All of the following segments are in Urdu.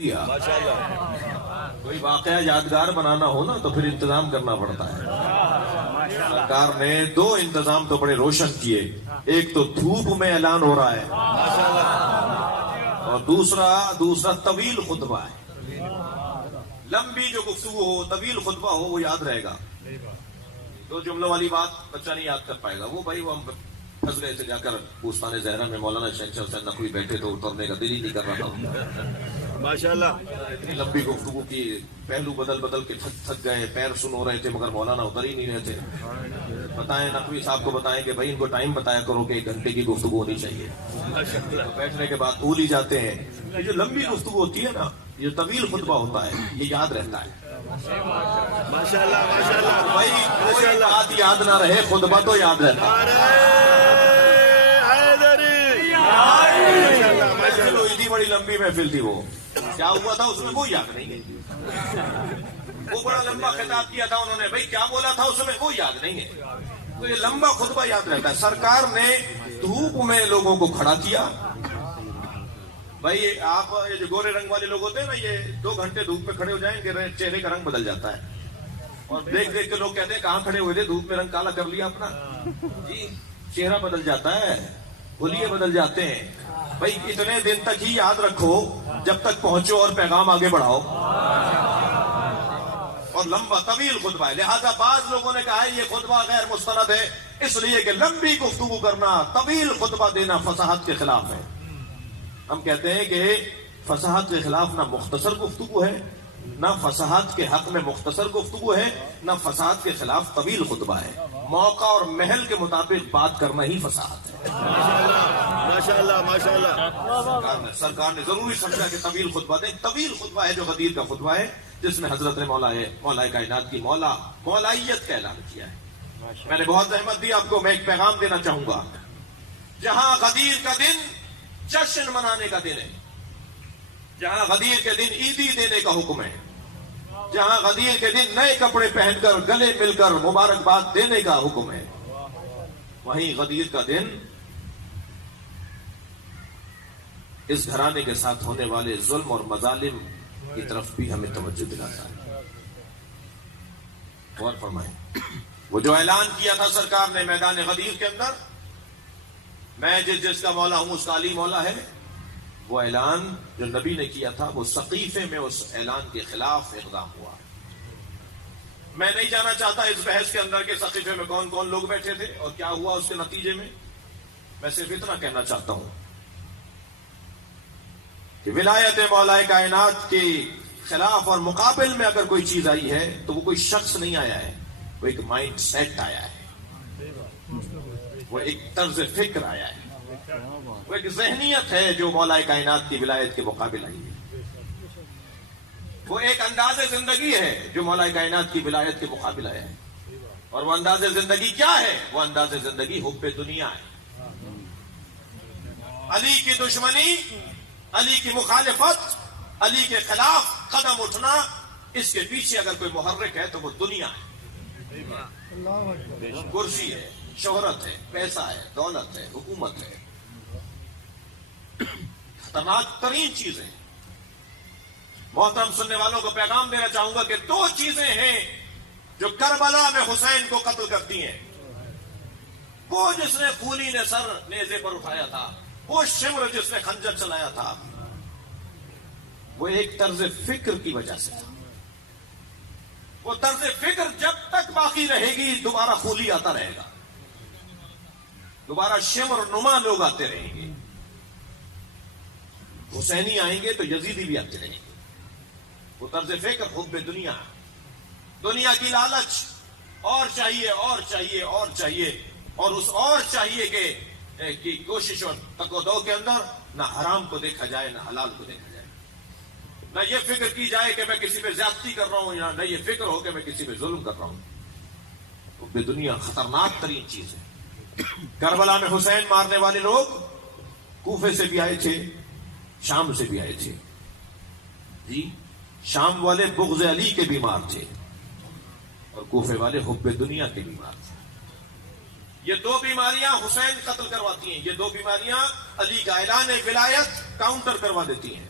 کیا کوئی واقعہ یادگار بنانا ہو نا تو پھر انتظام کرنا پڑتا ہے. سرکار نے دو انتظام تو بڑے روشن کیے. ایک تو دھوپ میں اعلان ہو رہا ہے اور دوسرا طویل خطبہ ہے. لمبی جو گفتگو ہو طویل خطبہ ہو وہ یاد رہے گا. دو جملوں والی بات بچہ نہیں یاد کر پائے گا. وہ بھائی وہ ہم پھنس گئے تھے جا کر بوستان زہرا میں مولانا شہنشاہ حسین نقوی بیٹھے تو اترنے کا دل ہی نہیں کر رہا تھا. ماشاءاللہ اتنی لمبی گفتگو کی پہلو بدل کے تھک گئے. پیر سن ہو رہے تھے مگر مولانا اتر ہی نہیں رہے تھے. بتائیں نقوی صاحب کو بتائیں کہ بھائی ان کو ٹائم بتایا کرو کہ 1 گھنٹے کی گفتگو ہونی چاہیے. بیٹھنے کے بعد بھول ہی جاتے ہیں. یہ جو لمبی گفتگو ہوتی ہے نا یہ طویل خطبہ ہوتا ہے یہ یاد رہتا ہے. ماشاءاللہ ماشاءاللہ بھائی کوئی بات یاد نہ رہے خطبہ تو یاد رہتا ہے. اتنی بڑی لمبی محفل تھی وہ کیا ہوا تھا اس میں کوئی یاد نہیں ہے. وہ بڑا لمبا خطاب کیا تھا انہوں نے بھائی کیا بولا تھا اس میں کوئی یاد نہیں ہے. تو یہ لمبا خطبہ یاد رہتا ہے. سرکار نے دھوپ میں لوگوں کو کھڑا کیا. بھائی آپ یہ جو گورے رنگ والے لوگ ہوتے ہیں نا یہ 2 گھنٹے دھوپ میں کھڑے ہو جائیں گے چہرے کا رنگ بدل جاتا ہے. اور دیکھ کے لوگ کہتے ہیں کہاں کھڑے ہوئے تھے دھوپ میں رنگ کالا کر لیا اپنا. جی چہرہ بدل جاتا ہے بولیے بدل جاتے ہیں. بھائی اتنے دن تک ہی یاد رکھو جب تک پہنچو اور پیغام آگے بڑھاؤ. اور لمبا طویل خطبہ ہے. لہذا بعض لوگوں نے کہا ہے یہ خطبہ غیر مستند ہے اس لیے کہ لمبی گفتگو کرنا طویل خطبہ دینا فصاحت کے خلاف ہے. ہم کہتے ہیں کہ فصاحت کے خلاف نہ مختصر گفتگو ہے نہ فصاحت کے حق میں مختصر گفتگو ہے نہ فصاحت کے خلاف طویل خطبہ ہے. موقع اور محل کے مطابق بات کرنا ہی فصاحت ہے. ماشاءاللہ ماشاءاللہ سرکار نے ضروری سمجھا کہ طویل خطبہ دیں. طویل خطبہ ہے جو غدیر کا خطبہ ہے جس میں حضرت نے مولا کائنات کی مولائیت کا اعلان کیا ہے. میں نے بہت زحمت دی آپ کو. میں ایک پیغام دینا چاہوں گا. جہاں غدیر کا دن جشن منانے کا دن ہے جہاں غدیر کے دن عیدی دینے کا حکم ہے جہاں غدیر کے دن نئے کپڑے پہن کر گلے مل کر مبارکباد دینے کا حکم ہے وہیں غدیر کا دن اس گھرانے کے ساتھ ہونے والے ظلم اور مظالم کی طرف بھی ہمیں توجہ دلاتا ہے. غور فرمائیں. وہ جو اعلان کیا تھا سرکار نے میدان غدیر کے اندر میں جس کا مولا ہوں اس کا علی مولا ہے. وہ اعلان جو نبی نے کیا تھا وہ سقیفے میں اس اعلان کے خلاف اقدام ہوا. میں نہیں جانا چاہتا اس بحث کے اندر کہ سقیفے میں کون کون لوگ بیٹھے تھے اور کیا ہوا اس کے نتیجے میں. میں صرف اتنا کہنا چاہتا ہوں کہ ولایت مولا کائنات کے خلاف اور مقابل میں اگر کوئی چیز آئی ہے تو وہ کوئی شخص نہیں آیا ہے وہ ایک مائنڈ سیٹ آیا ہے. وہ ایک طرز فکر آیا ہے. وہ ایک ذہنیت ہے جو مولا کائنات کی ولایت کے مقابل آئی ہے. وہ ایک انداز زندگی ہے جو مولا کائنات کی ولایت کے مقابل آیا ہے. اور وہ انداز زندگی کیا ہے؟ وہ انداز زندگی حب دنیا ہے. علی کی دشمنی علی کی مخالفت علی کے خلاف قدم اٹھنا اس کے پیچھے اگر کوئی محرک ہے تو وہ دنیا ہے. کرسی ہے شہرت ہے پیسہ ہے دولت ہے حکومت ہے. خطرناک ترین چیزیں. محترم سننے والوں کو پیغام دینا چاہوں گا کہ 2 چیزیں ہیں جو کربلا میں حسین کو قتل کرتی ہیں. وہ جس نے خونی نے سر نیزے پر اٹھایا تھا وہ شمر جس نے خنجر چلایا تھا وہ ایک طرز فکر کی وجہ سے تھا. وہ طرز فکر جب تک باقی رہے گی دوبارہ خونی آتا رہے گا دوبارہ شمر نما لوگ آتے رہیں گے. حسینی آئیں گے تو یزیدی بھی آتے رہیں گے. وہ طرز فکر حب دنیا دنیا کی لالچ اور چاہیے اور چاہیے اور چاہیے اور اس اور چاہیے کہ کوشش اور تقدو کے اندر نہ حرام کو دیکھا جائے نہ حلال کو دیکھا جائے. نہ یہ فکر کی جائے کہ میں کسی پہ زیادتی کر رہا ہوں یا نہ یہ فکر ہو کہ میں کسی پہ ظلم کر رہا ہوں. حب دنیا خطرناک ترین چیز ہے. کربلا میں حسین مارنے والے لوگ کوفے سے بھی آئے تھے شام سے بھی آئے تھے. جی شام والے بغض علی کے بیمار تھے اور کوفے والے حب دنیا کے بیمار تھے. یہ 2 بیماریاں حسین قتل کرواتی ہیں. یہ 2 بیماریاں علی کا اعلان ولایت کاؤنٹر کروا دیتی ہیں.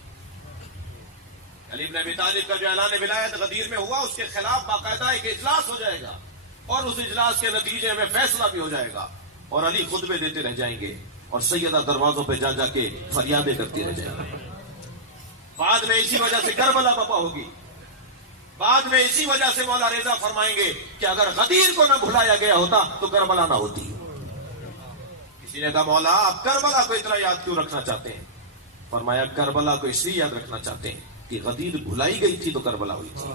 علی بن ابی طالب کا جو اعلان ولایت غدیر میں ہوا، اس کے خلاف باقاعدہ ایک اجلاس ہو جائے گا، اور اس اجلاس کے نتیجے میں فیصلہ بھی ہو جائے گا، اور علی خطبے دیتے رہ جائیں گے، اور سیدہ دروازوں پہ جا جا کے فریادیں کرتی رہ جائیں گے۔ بعد میں اسی وجہ سے کربلا برپا ہوگی، بعد میں اسی وجہ سے مولا رضا فرمائیں گے کہ اگر غدیر کو نہ بھلایا گیا ہوتا تو کربلا نہ ہوتی۔ کسی نے کہا مولا آپ کربلا کو اتنا یاد کیوں رکھنا چاہتے ہیں؟ فرمایا کربلا کو اس لیے یاد رکھنا چاہتے ہیں کہ غدیر بھلائی گئی تھی تو کربلا ہوئی تھی،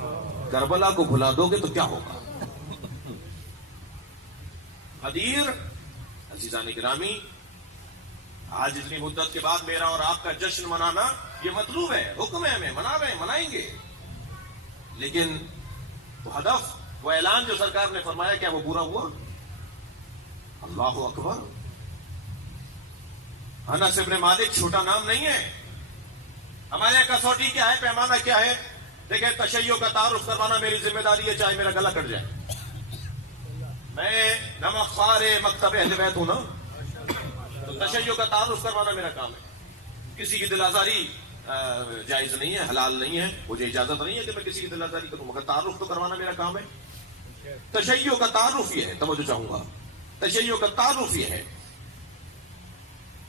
کربلا کو بھلا دو گے تو کیا ہوگا؟ غدیر، عزیزان گرامی، آج اتنی مدت کے بعد میرا اور آپ کا جشن منانا یہ مطلوب ہے، حکم ہے، ہمیں منا رہے ہیں، منائیں گے، لیکن وہ ہدف، وہ اعلان جو سرکار نے فرمایا کیا وہ پورا ہوا؟ اللہ اکبر۔ انس ابن مالک چھوٹا نام نہیں ہے، ہمارے یہاں کسوٹی کیا ہے، پیمانہ کیا ہے؟ دیکھیں تشیع کا تعارف کروانا میری ذمہ داری ہے، چاہے میرا گلا کٹ جائے۔ میں نمک خوار مکتب اہل بیت ہوں نا، تو تشیع کا تعارف کروانا میرا کام ہے۔ کسی کی دل آزاری جائز نہیں ہے، حلال نہیں ہے، مجھے اجازت نہیں ہے کہ میں کسی کی دل آزاری کروں، مگر تعارف تو کروانا میرا کام ہے۔ تشیع کا تعارف یہ ہے، توجہ چاہوں گا، تشیع کا تعارف یہ ہے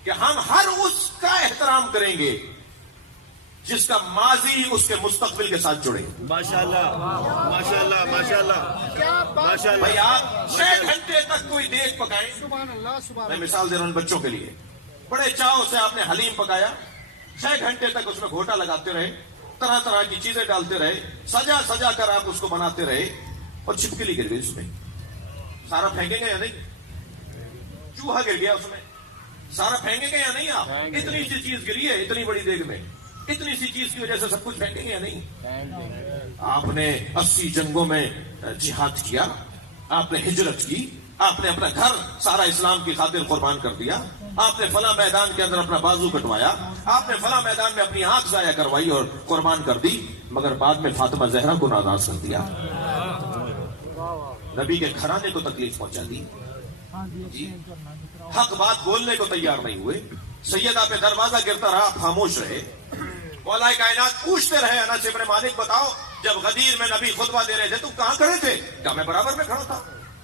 کہ ہم ہر اس کا احترام کریں گے جس کا ماضی اس کے مستقبل کے ساتھ جڑے۔ ماشاءاللہ ماشاءاللہ ماشاءاللہ ماشاءاللہ۔ بھائی آپ 6 گھنٹے تک کوئی دیگ پکائیں، میں مثال دے رہا ہوں بچوں کے لیے، بڑے چاؤ سے آپ نے حلیم پکایا، 6 گھنٹے تک اس میں گھوٹا لگاتے رہے، طرح طرح کی چیزیں ڈالتے رہے، سجا سجا کر آپ اس کو بناتے رہے، اور چھپکلی گر گئی اس میں، سارا پھینکیں گے یا نہیں؟ چوہا گر گیا اس میں، سارا پھینکیں گے یا نہیں؟ آپ اتنی سی چیز گری ہے اتنی بڑی دیگ میں، اتنی سی چیز کی وجہ سے سب کچھ پھینکیں گے یا نہیں؟ آپ نے 80 جنگوں میں جہاد کیا، آپ نے ہجرت کی، آپ نے اپنا گھر سارا اسلام کی خاطر قربان کر دیا، آپ نے فلاں میدان کے اندر اپنا بازو کٹوایا، آپ نے فلاں میدان میں اپنی آنکھ ضائع کروائی اور قربان کر دی، مگر بعد میں فاطمہ زہرا کو ناراض کر دیا، نبی کے گھرانے کو تکلیف پہنچا دی، جی حق بات بولنے کو تیار نہیں ہوئے، سیدہ پہ دروازہ گرتا رہا، خاموش رہے، مولا کائنات پوچھتے رہے انس ابن مالک بتاؤ جب غدیر میں نبی خطبہ دے رہے تھے تم کہاں کھڑے تھے؟ کہا میں برابر میں کھڑا تھا،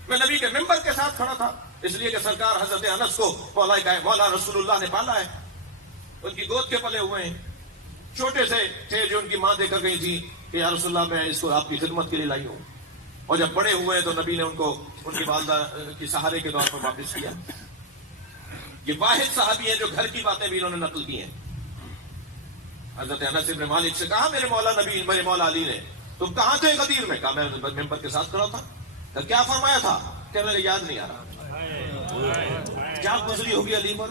میں نبی کے ممبر کے ساتھ کھڑا تھا، اس لیے کہ سرکار حضرت انس کو مولا رسول اللہ نے پالا ہے، ان کی گود کے پلے ہوئے ہیں، چھوٹے سے تھے جو ان کی ماں دے کر گئی تھی کہ یا رسول اللہ میں اس کو آپ کی خدمت کے لیے لائی ہوں، اور جب بڑے ہوئے تو نبی نے ان کو ان کی والدہ کی سہارے کے طور پر واپس کیا۔ یہ واحد صحابی ہیں جو گھر کی باتیں بھی انہوں نے نقل کی ہیں۔ حضرت انس ابن مالک سے کہا میرے مولا نبی، میرے مولا علی نے تم کہاں تھے غدیر میں؟ کہا میں ممبر کے ساتھ کھڑا تھا۔ کہا کیا فرمایا تھا؟ کہ مجھے یاد نہیں آ رہا، کیا گزری ہوگی علی پر،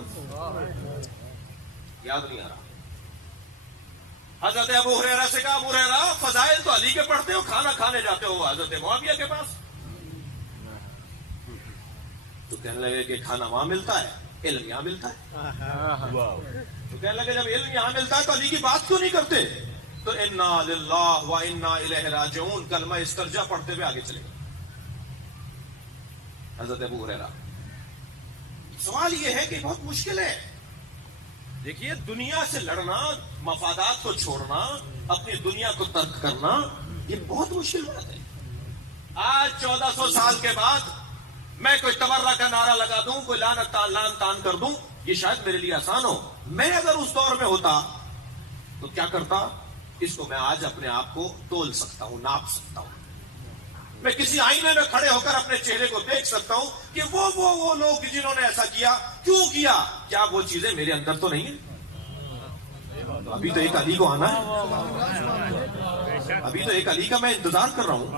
یاد نہیں آ رہا۔ حضرت ابو ہریرہ سے کہا ابو ہریرہ فضائل تو علی کے پڑھتے ہو، کھانا کھانے جاتے ہو حضرت معاویہ کے پاس، تو کہنے لگے کہ کھانا وہاں ملتا ہے، علم یہاں ملتا ہے، تو کہنے لگے جب علم یہاں ملتا ہے تو علی کی بات کیوں نہیں کرتے؟ تو انا للہ و انا الیہ راجعون کلمہ استرجا پڑھتے ہوئے آگے چلے گئے حضرت ابو ہریرہ۔ سوال یہ ہے کہ بہت مشکل ہے، دیکھیے دنیا سے لڑنا، مفادات کو چھوڑنا، اپنی دنیا کو ترک کرنا، یہ بہت مشکل بات ہے۔ آج 1400 سال کے بعد میں کوئی تبرہ کا نعرہ لگا دوں، کوئی لان تان کر دوں، یہ شاید میرے لیے آسان ہو۔ میں اگر اس دور میں ہوتا تو کیا کرتا؟ اس کو میں آج اپنے آپ کو تول سکتا ہوں، ناپ سکتا ہوں، میں کسی آئینے میں کھڑے ہو کر اپنے چہرے کو دیکھ سکتا ہوں کہ وہ لوگ جنہوں نے ایسا کیا کیوں کیا، کیا وہ چیزیں میرے اندر تو نہیں ہیں؟ ابھی تو ایک علی کو آنا ہے، ابھی تو ایک علی کا میں انتظار کر رہا ہوں،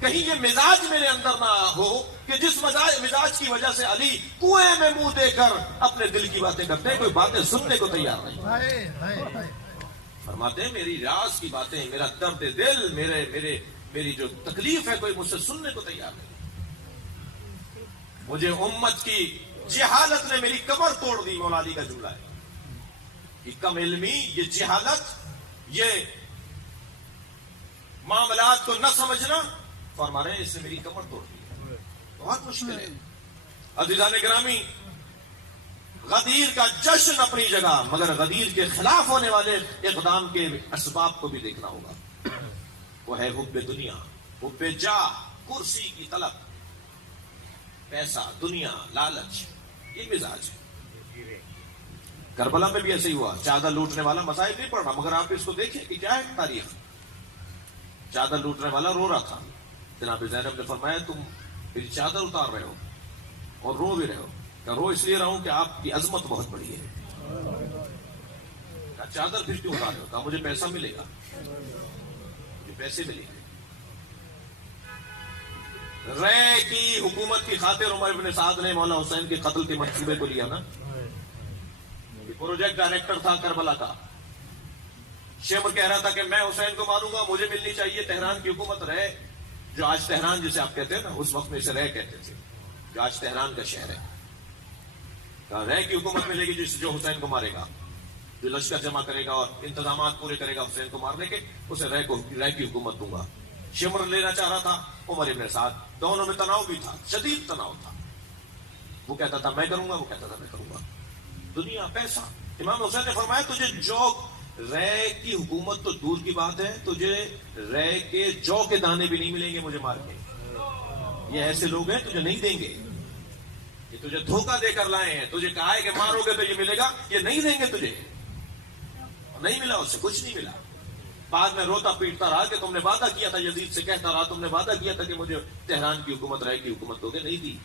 کہیں یہ مزاج میرے اندر نہ ہو کہ جس مزاج کی وجہ سے علی کنویں میں منہ دے کر اپنے دل کی باتیں کرتے ہیں، کوئی باتیں سننے کو تیار نہیں۔ فرماتے ہیں میری راز کی باتیں، میرا درد دل، میری جو تکلیف ہے کوئی مجھ سے سننے کو تیار نہیں۔ مجھے امت کی جہالت نے میری کمر توڑ دی، مولا علی کا جملہ ہے، یہ کم علمی، یہ جہالت، یہ معاملات کو نہ سمجھنا، فرما رہے ہیں اس نے میری کمر توڑ دی، بہت مشکل ہے۔ عزیزان گرامی، غدیر کا جشن اپنی جگہ، مگر غدیر کے خلاف ہونے والے اقدام کے اسباب کو بھی دیکھنا ہوگا۔ وہ ہے حب دنیا، حب جاہ، کرسی کی طلب، پیسہ، دنیا، لالچ، یہ مزاج ہے۔ کربلا میں بھی ایسے ہی ہوا، چادر لوٹنے والا مسائل نہیں پڑ رہا، مگر آپ اس کو دیکھیں کہ کیا ہے تاریخ۔ چادر لوٹنے والا رو رہا تھا، جناب زینب نے فرمایا تم میری چادر اتار رہے ہو اور رو بھی رہے ہو۔ کہ رو اس لیے رہا ہوں کہ آپ کی عظمت بہت بڑی ہے۔ کہ چادر پھر کیوں اتار رہے ہو؟ کہا مجھے پیسہ ملے گا، مجھے پیسے ملیں گے۔ رے کی حکومت کی خاطر عمر بن سعد نے مولا حسین کے قتل کے منصوبے کو لیا نا۔ پروجیکٹ ڈائریکٹر تھا کربلا کا، شمر کہہ رہا تھا کہ میں حسین کو ماروں گا، مجھے ملنی چاہیے تہران کی حکومت۔ رے جو آج تہران جسے آپ کہتے ہیں نا، اس وقت میں اسے رے کہتے تھے، جو آج تہران کا شہر ہے۔ کہا رے کی حکومت ملے گی جو حسین کو مارے گا، جو لشکر جمع کرے گا اور انتظامات پورے کرے گا حسین کو مارنے کے، اسے رے کی حکومت دوں گا۔ شمر لینا چاہ رہا تھا، عمر ابن سعد، دونوں میں تناؤ بھی تھا، شدید تناؤ تھا۔ وہ کہتا تھا میں کروں گا، وہ کہتا تھا میں کروں گا۔ دنیا، پیسہ۔ امام حسین نے فرمایا تجھے رے کی حکومت تو دور کی بات ہے، تجھے رے کے جو کے دانے بھی نہیں ملیں گے مجھے مار کے۔ یہ ایسے لوگ ہیں تجھے نہیں دیں گے، یہ تجھے دھوکہ دے کر لائے ہیں، تجھے کہا ہے کہ مارو گے تو یہ ملے گا، یہ نہیں دیں گے تجھے۔ نہیں ملا، اس سے کچھ نہیں ملا۔ بعد میں روتا پیٹتا رہا کہ تم نے وعدہ کیا تھا، یزید سے کہتا رہا تم نے وعدہ کیا تھا کہ مجھے تہران کی حکومت، رائے کی حکومت دو گے، نہیں دی۔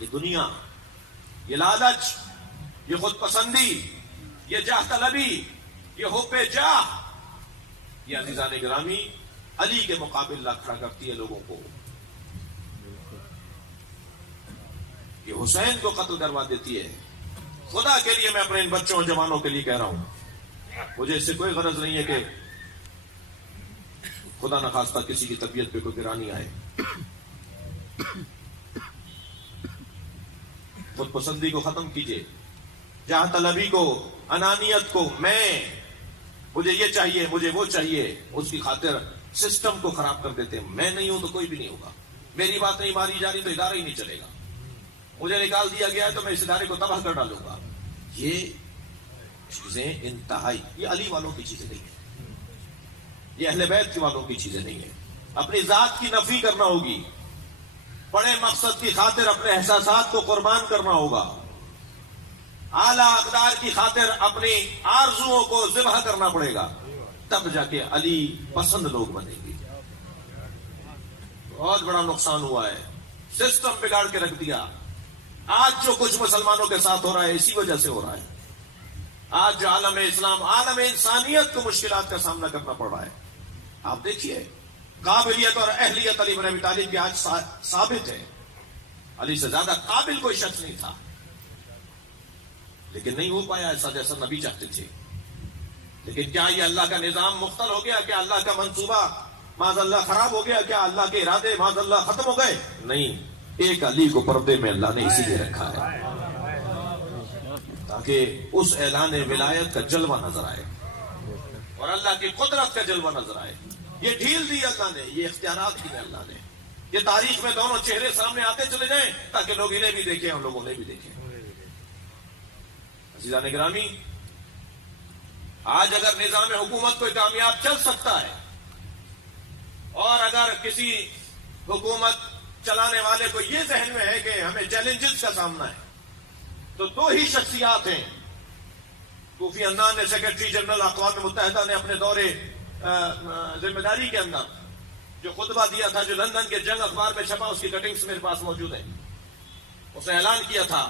یہ دنیا، یہ لالچ، یہ خود پسندی، یہ جاہ طلبی، یہ حب جاہ، یہ عزیزان گرامی علی کے مقابل لا کھڑا کرتی ہے لوگوں کو۔ یہ حسین کو قتل کروا دیتی ہے۔ خدا کے لیے میں اپنے ان بچوں اور جوانوں کے لیے کہہ رہا ہوں، مجھے اس سے کوئی غرض نہیں ہے کہ خدا نخواستہ کسی کی طبیعت پہ کوئی گرانی آئے۔ خود پسندی کو ختم کیجئے، جہاں طلبی کو، انانیت کو، مجھے یہ چاہیے، مجھے وہ چاہیے، اس کی خاطر سسٹم کو خراب کر دیتے ہیں۔ میں نہیں ہوں تو کوئی بھی نہیں ہوگا، میری بات نہیں مانی جا رہی تو ادارہ ہی نہیں چلے گا، مجھے نکال دیا گیا ہے تو میں اس ادارے کو تباہ کر ڈالوں گا۔ یہ چیزیں انتہائی، یہ علی والوں کی چیزیں نہیں ہیں، یہ اہل بیت کے والوں کی چیزیں نہیں ہیں۔ اپنی ذات کی نفی کرنا ہوگی، بڑے مقصد کی خاطر اپنے احساسات کو قربان کرنا ہوگا، اعلیٰ اقدار کی خاطر اپنی آرزوؤں کو ذبح کرنا پڑے گا، تب جا کے علی پسند لوگ بنیں گے۔ بہت بڑا نقصان ہوا ہے، سسٹم بگاڑ کے رکھ دیا۔ آج جو کچھ مسلمانوں کے ساتھ ہو رہا ہے اسی وجہ سے ہو رہا ہے۔ آج جو عالم اسلام، عالم انسانیت کو مشکلات کا سامنا کرنا پڑ رہا ہے، آپ دیکھیے قابلیت اور اہلیت علی بن ابی طالب کی آج ثابت ہے۔ علی سے زیادہ قابل کوئی شخص نہیں تھا، لیکن نہیں ہو پایا ایسا جیسا نبی چاہتے تھے۔ لیکن کیا یہ اللہ کا نظام مختل ہو گیا؟ کیا اللہ کا منصوبہ معاذ اللہ خراب ہو گیا؟ کیا اللہ کے ارادے معاذ اللہ ختم ہو گئے؟ نہیں، ایک علی کو پردے میں اللہ نے اسی لیے رکھا ہے تاکہ اس اعلان ولایت کا جلوہ نظر آئے اور اللہ کی قدرت کا جلوہ نظر آئے۔ یہ ڈھیل دی اللہ نے، یہ اختیارات دی اللہ نے، یہ تاریخ میں دونوں چہرے سامنے آتے چلے جائیں تاکہ لوگ انہیں بھی دیکھیں اور لوگوں نے بھی دیکھیں۔ عزیزان گرامی، آج اگر نظام حکومت کوئی کامیاب چل سکتا ہے اور اگر کسی حکومت چلانے والے کو یہ ذہن میں ہے کہ ہمیں چیلنجز کا سامنا ہے، تو دو ہی شخصیات ہیں۔ کوفی عنان نے، سیکرٹری جنرل اقوام متحدہ نے اپنے دورے ذمہ داری کے اندر جو خطبہ دیا تھا، جو لندن کے جنگ اخبار میں چھپا، اس کی کٹنگز میرے پاس موجود ہیں، اس نے اعلان کیا تھا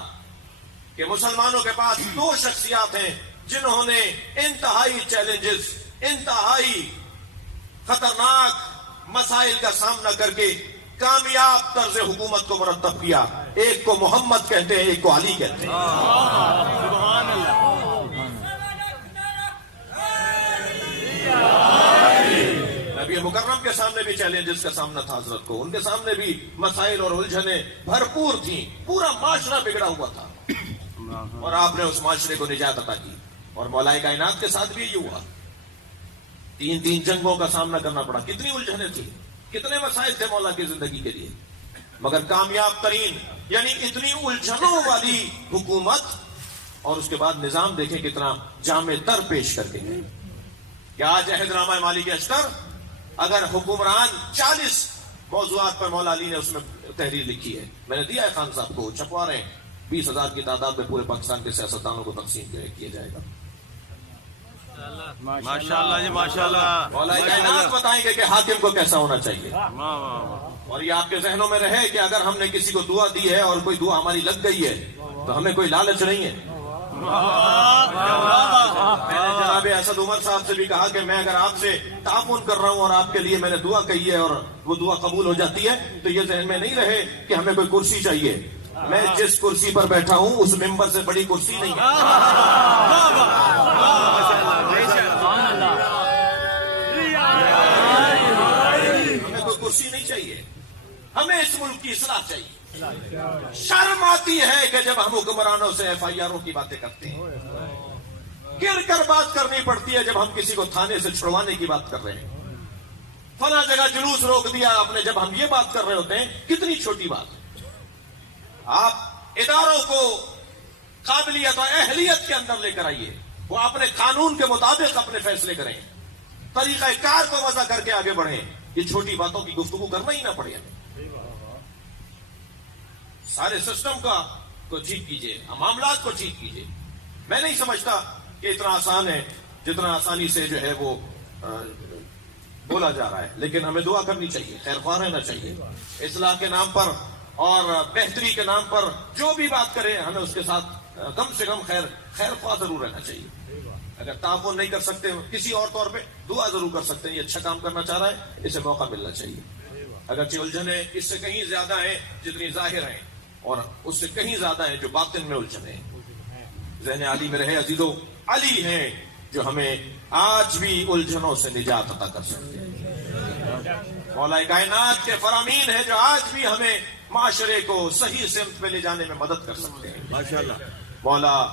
کہ مسلمانوں کے پاس دو شخصیات ہیں جنہوں نے انتہائی چیلنجز، انتہائی خطرناک مسائل کا سامنا کر کے کامیاب طرز حکومت کو مرتب کیا۔ ایک کو محمد کہتے ہیں، ایک کو علی کہتے ہیں۔ سبحان اللہ۔ نبی مکرم کے سامنے بھی چیلنجز کا سامنا تھا حضرت کو، ان کے سامنے بھی مسائل اور الجھنیں بھرپور تھیں، پورا معاشرہ بگڑا ہوا تھا اور آپ نے اس معاشرے کو نجات عطا کی۔ اور مولا کائنات کے ساتھ بھی یہ ہوا، تین جنگوں کا سامنا کرنا پڑا، کتنی الجھنیں تھیں، کتنے مسائل تھے مولا کی زندگی کے لیے، مگر کامیاب ترین، یعنی اتنی الجھنوں والی حکومت اور اس کے بعد نظام دیکھیں کتنا جامع تر پیش کر کے گئے کہ آج عہد نامہ مالک اشتر اگر حکمران 40 موضوعات پر مولا علی نے اس میں تحریر لکھی ہے، میں نے دیا ہے خان صاحب کو، چھپوا رہے ہیں، 20,000 کی تعداد میں پورے پاکستان کے سیاستدانوں کو تقسیم کیا جائے گا. ماشاء اللہ جی، ماشاء اللہ. مولا کائنات بتائیں گے کہ حاکم کو کیسا ہونا چاہیے. اور یہ آپ کے ذہنوں میں رہے کہ اگر ہم نے کسی کو دعا دی ہے اور کوئی دعا ہماری لگ گئی ہے تو ہمیں کوئی لالچ نہیں ہے. میں نے جناب اسد عمر صاحب سے بھی کہا کہ میں اگر آپ سے تعاون کر رہا ہوں اور آپ کے لیے میں نے دعا کہی ہے اور وہ دعا قبول ہو جاتی ہے تو یہ ذہن میں نہیں رہے کہ ہمیں کوئی کرسی چاہیے. میں جس کرسی پر بیٹھا ہوں اس ممبر سے بڑی کرسی نہیں ہے. ہمیں کوئی کرسی نہیں چاہیے، ہمیں اس ملک کی اصلاح چاہیے. شرم آتی ہے کہ جب ہم حکمرانوں سے FIR کی باتیں کرتے ہیں، گر کر بات کرنی پڑتی ہے جب ہم کسی کو تھانے سے چھڑوانے کی بات کر رہے ہیں. فلاں جگہ جلوس روک دیا آپ نے، جب ہم یہ بات کر رہے ہوتے ہیں کتنی چھوٹی بات ہے. آپ اداروں کو قابلیت اور اہلیت کے اندر لے کر آئیے، وہ اپنے قانون کے مطابق اپنے فیصلے کریں، طریقہ کار کو وضع کر کے آگے بڑھیں. یہ چھوٹی باتوں کی گفتگو کرنا ہی نہ پڑے ہمیں. سارے سسٹم کو ٹھیک کیجئے، معاملات کو ٹھیک کیجئے. میں نہیں سمجھتا کہ اتنا آسان ہے جتنا آسانی سے جو ہے وہ بولا جا رہا ہے. لیکن ہمیں دعا کرنی چاہیے، خیر خواہ رہنا چاہیے. اصلاح کے نام پر اور بہتری کے نام پر جو بھی بات کرے ہمیں اس کے ساتھ کم سے کم خیر خواہ ضرور رہنا چاہیے. اگر تعاون نہیں کر سکتے کسی اور طور پہ دعا ضرور کر سکتے ہیں. یہ اچھا کام کرنا چاہ رہا ہے، اسے موقع ملنا چاہیے. اگرچہ الجھنیں اس سے کہیں زیادہ ہیں جتنی ظاہر ہیں، اور اس سے کہیں زیادہ ہیں جو باطن میں الجھنے ہیں. ذہن علی میں رہے عزیزو، علی ہیں جو ہمیں آج بھی الجھنوں سے نجات عطا کر سکتے ہیں. مولا کائنات کے فرامین ہیں جو آج بھی ہمیں معاشرے کو صحیح سمت پہ لے جانے میں مدد کر سکتے ہیں. ماشاءاللہ. مولا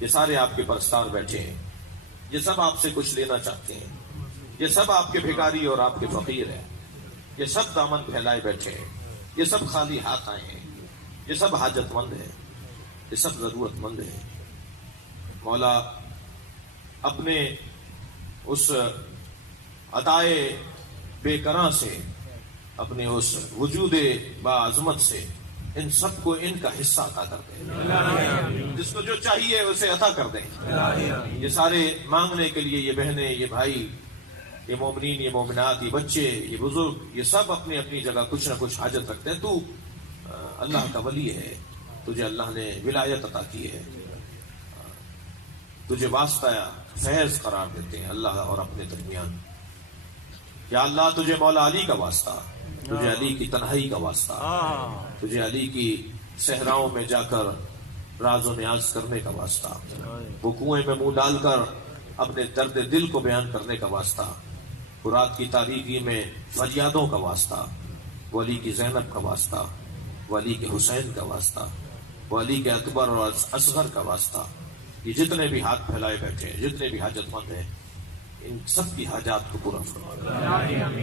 یہ سارے آپ کے پرستار بیٹھے ہیں، یہ سب آپ سے کچھ لینا چاہتے ہیں، یہ سب آپ کے بھکاری اور آپ کے فقیر ہیں، یہ سب دامن پھیلائے بیٹھے ہیں، یہ سب خالی ہاتھ آئے ہیں، یہ سب حاجت مند ہیں، یہ سب ضرورت مند ہیں. مولا اپنے اس عطائے بے کراں سے، اپنے اس وجود باعظمت سے ان سب کو ان کا حصہ عطا کر دیں. جس کو جو چاہیے اسے عطا کر دیں. یہ سارے مانگنے کے لیے، یہ بہنیں، یہ بھائی، یہ مومنین، یہ مومنات، یہ بچے، یہ بزرگ، یہ سب اپنی اپنی جگہ کچھ نہ کچھ حاجت رکھتے ہیں. تو اللہ کا ولی ہے، تجھے اللہ نے ولایت عطا کی ہے، تجھے واسطہ فیض قرار دیتے ہیں اللہ اور اپنے درمیان. یا اللہ تجھے مولا علی کا واسطہ، تجھے علی کی تنہائی کا واسطہ، تجھے علی کی صحراؤں میں جا کر راز و نیاز کرنے کا واسطہ، وہ کنویں میں منہ ڈال کر اپنے درد دل کو بیان کرنے کا واسطہ، فرات کی تاریکی میں فریادوں کا واسطہ، وہ علی کی زینب کا واسطہ، وہ علی کے حسین کا واسطہ، وہ علی کے اکبر اور اصغر کا واسطہ. یہ جتنے بھی ہاتھ پھیلائے بیٹھے ہیں، جتنے بھی حاجت مند ہیں، ان سب کی حاجات کو پورا فرما.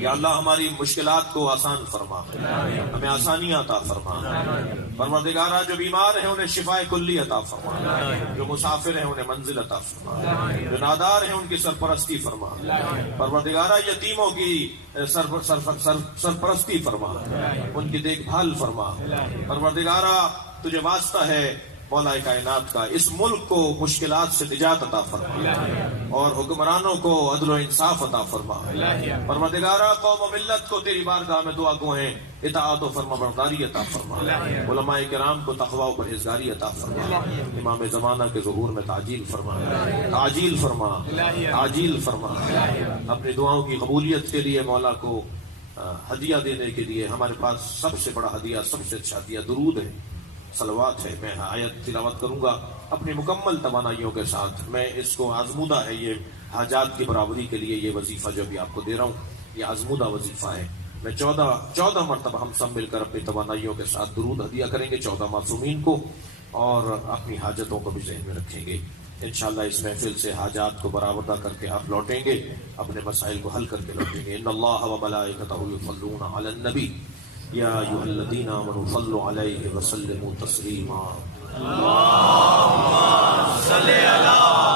یا اللہ ہماری مشکلات کو آسان فرما، ہمیں آسانیاں عطا فرما. پروردگارہ جو بیمار ہیں انہیں شفائے کلی عطا فرما، جو مسافر ہیں انہیں منزل عطا فرما، جو نادار ہیں ان کی سرپرستی فرما. پروردگارہ یتیموں کی سرپرستی فرما، ان کی دیکھ بھال فرما. پروردگارہ تجھے واسطہ ہے مولا کائنات کا، اس ملک کو مشکلات سے نجات عطا فرما اور حکمرانوں کو عدل و انصاف عطا فرما. پروردگارہ قوم و ملت کو تیری بارگاہ میں دعا گو ہیں اطاعت و فرما برداری عطا فرما. علماء کرام کو تقوی و پرہیزگاری عطا فرما. امام زمانہ کے ظہور میں تعجیل فرما، تعجیل فرما، تعجیل فرما. اپنی دعاؤں کی قبولیت کے لیے مولا کو ہدیہ دینے کے لیے ہمارے پاس سب سے بڑا ہدیہ، سب سے اچھا ہدیہ درود ہے، صلوات ہے. میں آیت تلاوت کروں گا اپنی مکمل توانائیوں کے ساتھ. میں اس کو آزمودہ ہے، یہ حاجات کی برابری کے لیے یہ وظیفہ جو بھی آپ کو دے رہا ہوں یہ آزمودہ وظیفہ ہے. میں 14 مرتبہ ہم سب مل کر اپنی توانائیوں کے ساتھ درود ہدیہ کریں گے 14 معصومین کو، اور اپنی حاجتوں کو بھی ذہن میں رکھیں گے. انشاءاللہ اس محفل سے حاجات کو برآوردہ کر کے آپ لوٹیں گے، اپنے مسائل کو حل کر کے لوٹیں گے. ان اللہ و ملائکتہ یصلون علی النبی یا ایھا الذین آمنوا صلوا علیہ وسلموا تسلیما. صلی اللہ